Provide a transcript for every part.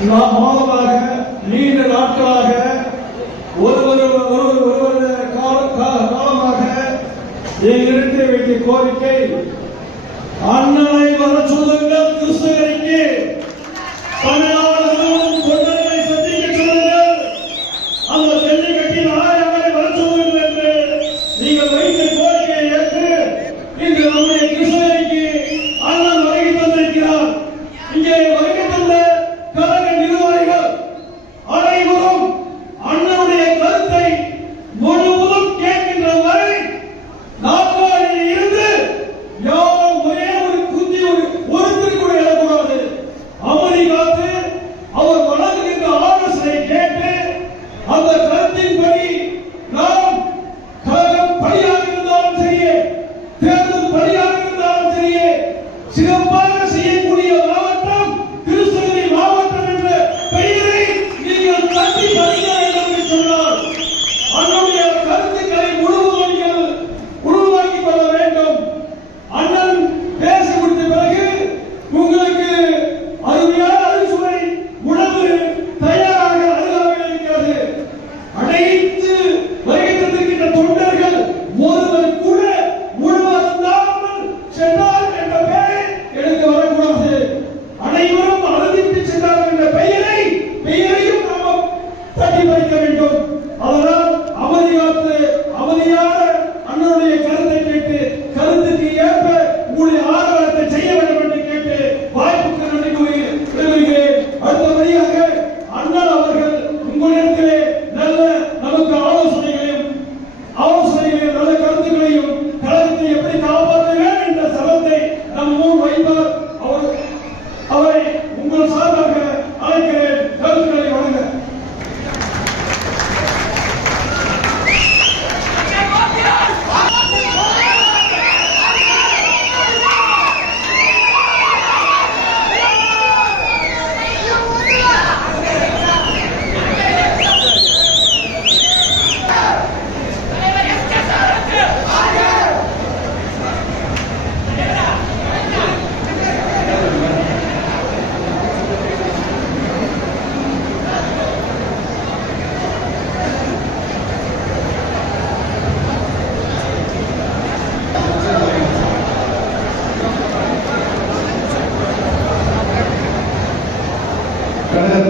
நா- மாதமாக நீண்ட நாட்களாக ஒருவர் ஒருவர் ஒருவர் காலமாக எங்களிடத்தை வைத்த கோரிக்கை அண்ணனை வர சொல்லுங்கள் கிருஷ்ணகிரிக்கு தமிழ்நாடு முழுவதும் தொண்டர்களை சந்திக்க சொல்லுங்கள். அந்த ஜல்லிக்கட்டில் ஆயிரங்களை வர சொல்லுங்கள் என்று நீங்கள் 这个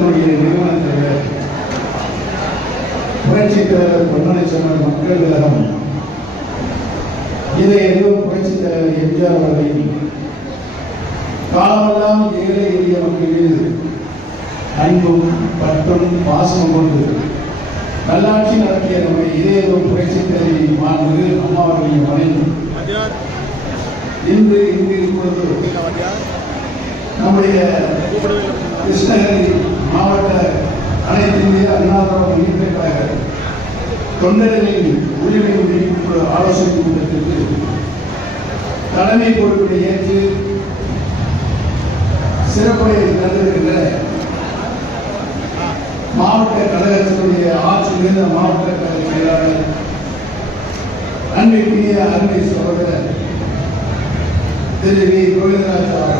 கழகத்தினுடைய நிறுவனத்தில் தலைவர் புரட்சி தலைவர் பொன்மலை சொன்ன மக்கள் கழகம் இதை எதுவும் புரட்சி தலைவர் எம்ஜிஆர் அவர்களை காலமெல்லாம் ஏழை எளிய மக்கள் அன்பும் பற்றும் பாசமும் கொண்டு நல்லாட்சி நடத்திய நம்மை இதே ஒரு புரட்சி தலைவி மாண்பு அம்மா அவர்களின் மனைவி இன்று இங்கு இப்பொழுது நம்முடைய கிருஷ்ணகிரி மாவட்ட அனைத்து இந்திய அண்ணா திராவிட முன்னேற்ற கழக தொண்டர்களின் உரிமை உரிமை ஆலோசனை கூட்டத்திற்கு தலைமை பொறுப்பினை ஏற்று சிறப்புரை தந்திருக்கின்ற மாவட்ட கழகத்தினுடைய ஆட்சி மிகுந்த மாவட்ட கழக செயலாளர் அன்பிற்குரிய அன்பை சகோதரர் திரு வி. கோவிந்தராஜ் அவர்கள்.